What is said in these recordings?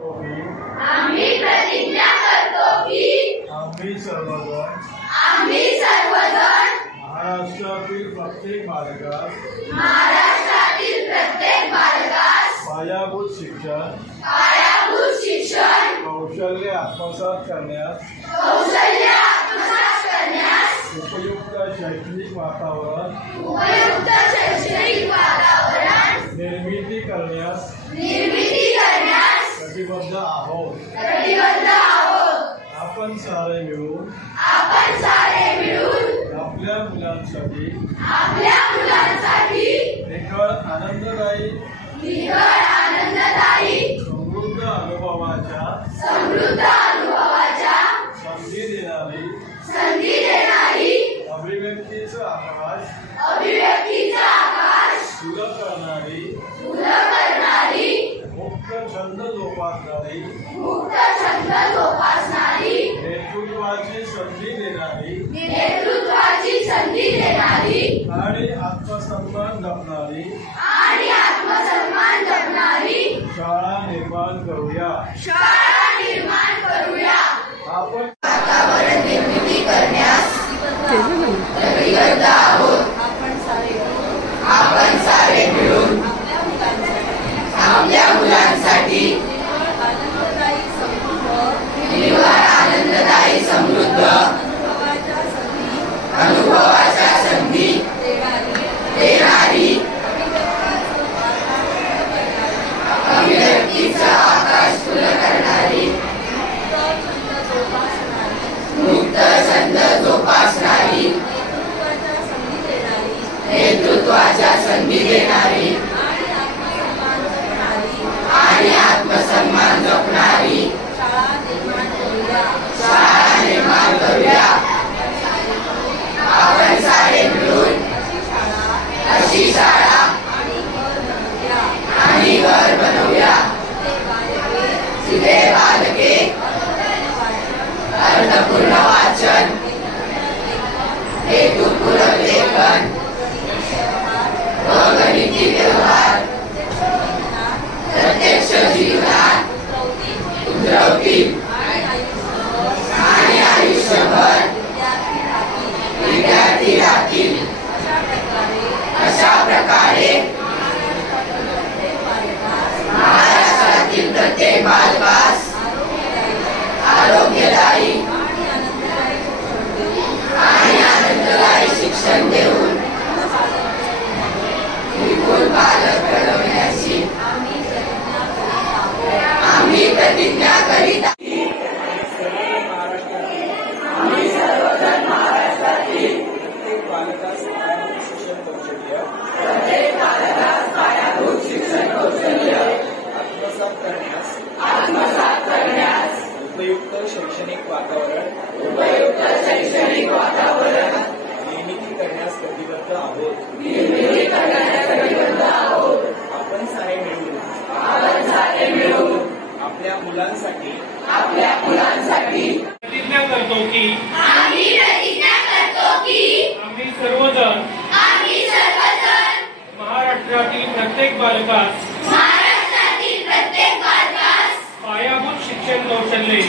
आम्ही प्रतिज्ञा करतो की आम्ही सर्वजण महाराष्ट्रातील प्रत्येक बालकास पायाभूत शिक्षण कौशल्य आत्मसात करण्यास उपयुक्त शैक्षणिक वातावरण निर्मिती करण्यास कटिबद्ध आहोत। आपण सारे मिळून आपल्या मुलांसाठी निखळ आनंददायी समृद्ध अनुभवाच्या संधी देणारी अभिव्यक्तीचा आकाश खुलं करणारी मुक्त छंद जोपासणारी नेतृत्वाची संधी देणारी आणि आत्मसन्मान जपणारी शाळा निर्माण करूया। आपण वातावरण निर्मिती करण्यास कटिबद्ध आहोत। आपण सारे मिळून आपल्या मुलांसाठी आनंददायी समृद्ध अनुभवाच्या संधी देणारी अभिव्यक्तीचा आकाश खुलं करणारी मुक्त छंद जोपासणारी नेतृत्वाच्या संधी देणारी आणि आत्मसन्मान जपणारी शाळा निर्माण करूया। आपण सारे मिळून अशी शाळा आणि घर बनवूया जिथे बालके अर्थपूर्ण वाचन हेतुपूरक लेखन व गणिती व्यवहार प्रत्यक्ष जीवनात उतरवतील आणि आयुष्यभर विद्यार्थी राहतील। अशा प्रकारे महाराष्ट्रातील प्रत्येक बालकास आरोग्यदायी आणि आनंददायी शिक्षण देऊन विपुल पालक घडवण्याची आम्ही प्रतिज्ञा करीत आम्ही सर्वजण महाराष्ट्रातील प्रत्येक बालकास पायाभूत शिक्षण कौशल्य आत्मसात करण्यास उपयुक्त शैक्षणिक वातावरण निर्मिती करण्यास कटिबद्ध आहोत। आपण सारे मिळून आपल्या मुलांसाठी प्रतिज्ञा करतो की आम्ही सर्वजण महाराष्ट्रातील प्रत्येक बालकास पायाभूत शिक्षण कौशल्ये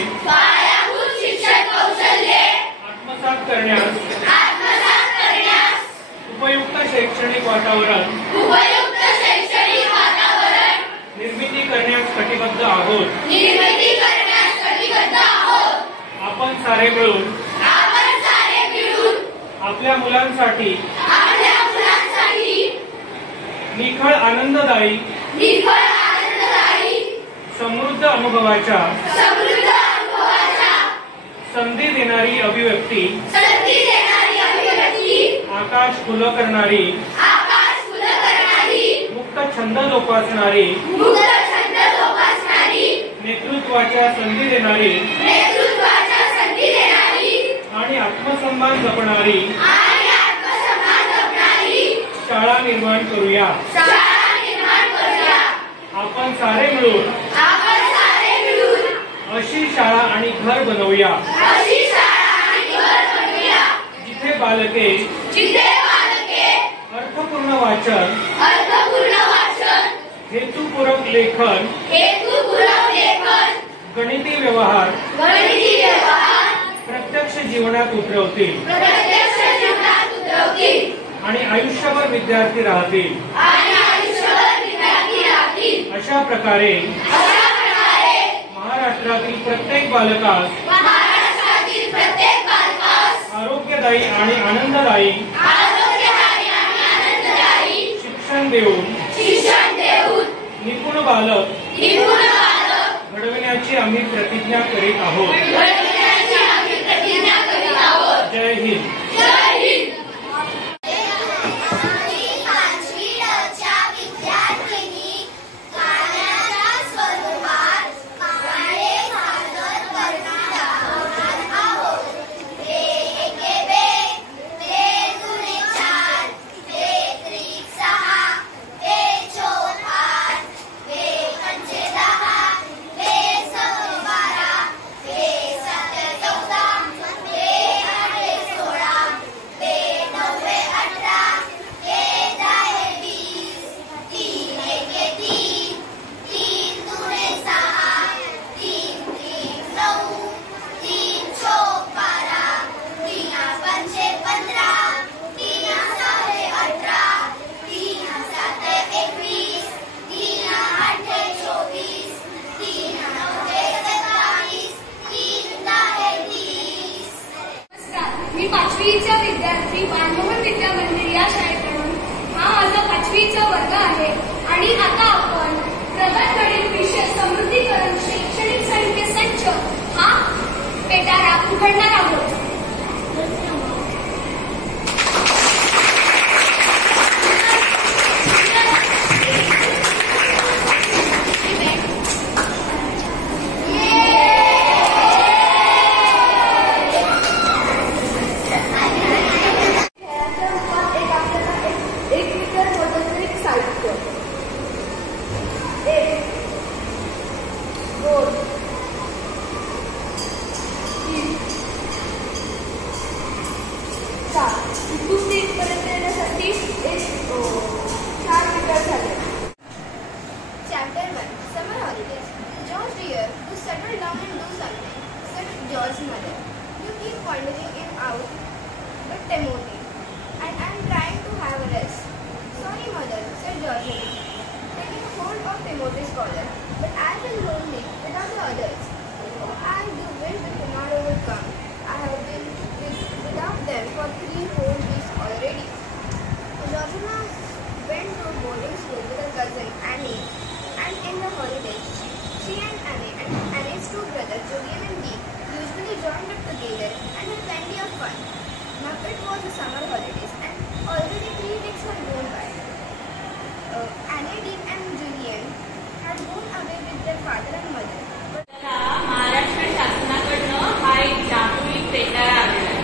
आत्मसात करण्यास उपयुक्त शैक्षणिक वातावरण निर्मिती करण्यास कटिबद्ध आहोत। आपण सारे मिळून आपल्या मुलांसाठी निखळ आनंददायी समृद्ध अनुभवाच्या संधी देणारी अभिव्यक्ती आकाश खुलं करणारी मुक्त छंद जोपासणारी नेतृत्वाच्या संधी देणारी आणि आत्मसन्मान जपणारी शाळा निर्माण करूया। आपण सारे मिळून अशी शाळा आणि घर बनवूया जिथे बालके अर्थपूर्ण वाचन हेतुपूरक लेखन गणिती व्यवहार गणिती व्यवहार प्रत्यक्ष जीवनात उतरवतील प्रत्यक्ष जीवनात उतरवतील आणि आयुष्यभर विद्यार्थी राहतील. आणि आयुष्यभर विद्यार्थी राहतील. अशा प्रकारे अशा प्रकारे महाराष्ट्रातील प्रत्येक बालकास महाराष्ट्रातील प्रत्येक बालकास आरोग्यदायी आणि आनंददायी शिक्षण देऊन निपुण बालक घडविण्याची आम्ही प्रतिज्ञा करीत आहोत. जय हिंद. मी 5वीचा विद्यार्थी बालमोहन विद्या मंदिर या शाळेकडून हा माझा 5वीचा वर्ग आहे आणि आता आपण प्रगतकडील विषय समृद्धीकरण शैक्षणिक साहित्य संच हा पेटारा उघडणार आहोत. Chapter 1 Summer Holidays. George dear, do settle down and do something, said George's mother. You keep wandering in out, but Timothy, and I'm trying to have a rest. Sorry, mother, said George, taking hold of Timothy's collar. But I feel lonely without the others. Oh, I do wish the tomorrow would come. I have been without them for 3 whole weeks already. Georgina went to boarding school with her cousin Annie, and in the holidays, she and Annie and Annie's 2 brothers, Julian and Dee, usually joined up together and had plenty of fun. Now it was the summer holidays, and already 3 weeks had gone by. Annie, Dee, and Julian had gone away with their father and mother. Maharashtra शासनाकडनं हा एक जागतिक पेटारा आलेला आहे.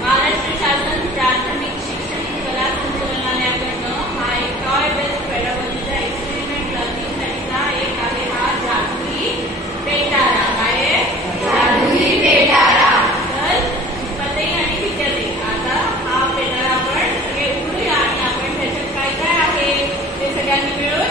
महाराष्ट्र शासन प्राथमिक शैक्षणिक कला संचालनालयाकडनं हा एक टॉय बेस्ड पेडागॉजीचा एक्सपेरिमेंट लर्निंगसाठीचा एक आहे हा जागतिक पेटारा. काय जागतिक पेटारा. तर शिकताई आणि विद्यार्थी आता हा पेटारा आपण सगळे उघडूया आणि आपण त्याच्यात काय काय आहे ते सगळ्यांनी मिळून